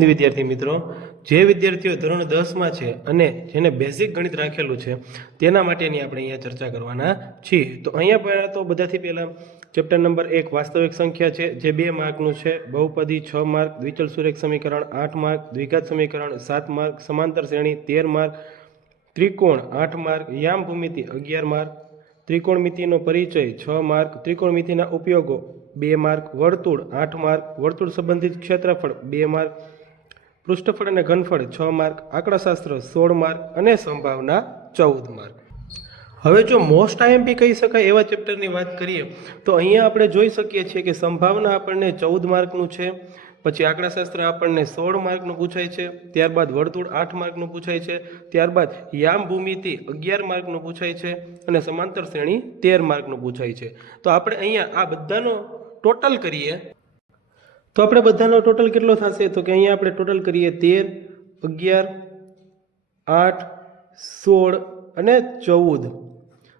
વિદ્યાર્થી મિત્રો, જે વિદ્યાર્થીઓ ધોરણ 10 માં છે અને જેને બેઝિક ગણિત રાખેલું છે તેના માટેની આપણે અહીંયા ચર્ચા કરવાના છીએ. તો અહીંયા પહેલા તો બધાથી પહેલા ચેપ્ટર નંબર 1 વાસ્તવિક સંખ્યા છે, જે 2 માર્કનું છે. બહુપદી 6 માર્ક, દ્વિચલ સુરેખ સમીકરણ 8 માર્ક, દ્વિઘાત સમીકરણ 7 માર્ક, સમાંતર શ્રેણી 13 માર્ક, ત્રિકોણ 8 માર્ક, યામ ભૂમિતિ 11 માર્ક, ત્રિકોણમિતિનો પરિચય 6 માર્ક, ત્રિકોણમિતિના ઉપયોગો 2 માર્ક, વર્તુળ 8 માર્ક, વર્તુળ સંબંધિત ક્ષેત્રફળ 2 માર્ક, પૃષ્ઠફળ અને ઘનફળ 6 માર્ક, આંકડાશાસ્ત્ર 16 માર્ક અને સંભાવના 14 માર્ક. હવે જો મોસ્ટ આઈએમપી કહી શકાય એવા ચેપ્ટરની વાત કરીએ તો અહીંયા આપણે જોઈ શકીએ છીએ કે સંભાવના આપણને 14 માર્કનું છે, પછી આંકડાશાસ્ત્ર આપણને 16 માર્કનું પૂછાય છે, ત્યારબાદ વર્તુળ 8 માર્કનું પૂછાય છે, ત્યારબાદ યામ ભૂમિતિ 11 માર્કનું પૂછાય છે અને સમાંતર શ્રેણી 13 માર્કનું પૂછાય છે. તો આપણે અહીંયા આ બધાનો ટોટલ કરીએ તો આપણે બધાનો ટોટલ કેટલો થશે? તો કે અહીંયા આપણે ટોટલ કરીએ 13, 11, 8, 16 અને 14.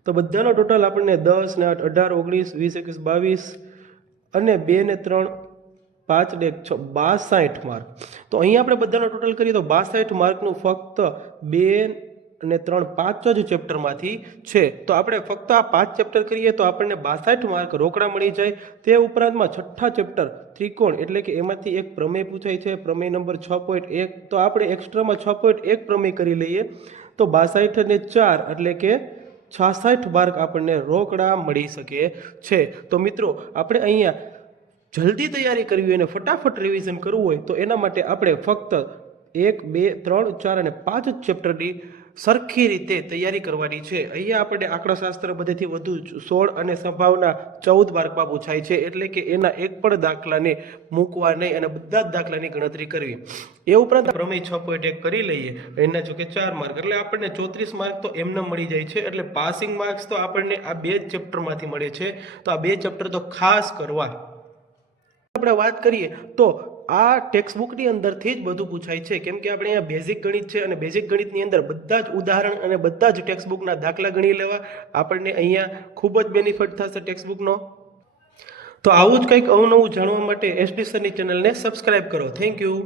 તો બધાનો ટોટલ આપણને 10 ને 8 18 19 20 21 22 અને 2 ને 3 5 ને 6 62 માર્ક. તો અહીંયા આપણે બધાનો ટોટલ કરીએ તો 62 માર્કનું ફક્ત 2 અને 3 5 જ ચેપ્ટરમાંથી છે. તો આપણે ફક્ત આ 5 ચેપ્ટર કરીએ તો આપણને 62 માર્ક રોકડા મળી જાય. તે ઉપરાંતમાં છઠ્ઠા ચેપ્ટર ત્રિકોણ એટલે કે એમાંથી એક પ્રમેય પૂછાય છે, પ્રમેય નંબર 6.1. તો આપણે એક્સ્ટ્રામાં 6.1 પ્રમેય કરી લઈએ તો 62 અને 4 એટલે કે 66 માર્ક આપણને રોકડા મળી શકે છે. તો મિત્રો આપણે અહીંયા જલ્દી તૈયારી કરવી હોય અને ફટાફટ રિવિઝન કરવું હોય તો એના માટે આપણે ફક્ત 1, 2, 3, 4 અને 5 ચેપ્ટરની સરખી રીતે તૈયારી કરવાની છે. અહીંયા આપણે આંકડાશાસ્ત્ર બધેથી વધુ 16 અને સંભાવના 14 માર્કમાં પૂછાય છે, એટલે કે એના એક પણ દાખલાને મૂકવા નહીં અને બધા જ દાખલાની ગણતરી કરવી. એ ઉપરાંત પ્રમેય 6.1 કરી લઈએ, એના જો કે 4 માર્ક એટલે આપણને 34 માર્ક તો એમને મળી જાય છે. એટલે પાસિંગ માર્ક્સ તો આપણને આ 2 જ ચેપ્ટરમાંથી મળે છે. તો આ 2 ચેપ્ટર તો ખાસ કરવા. આપણે વાત કરીએ તો આ ટેક્સ્ટ બુકની અંદરથી જ બધું પૂછાય છે, કેમ કે આપણે અહીંયા બેઝિક ગણિત છે અને બેઝિક ગણિતની અંદર બધા જ ઉદાહરણ અને બધા જ ટેક્સ્ટ બુકના દાખલા ગણી લેવા. આપણને અહીંયા ખૂબ જ બેનિફિટ થશે ટેક્સ્ટ બુકનો. તો આવું જ કંઈક અવનવું જાણવા માટે એસડી સરની ચેનલને સબસ્ક્રાઇબ કરો. Thank you.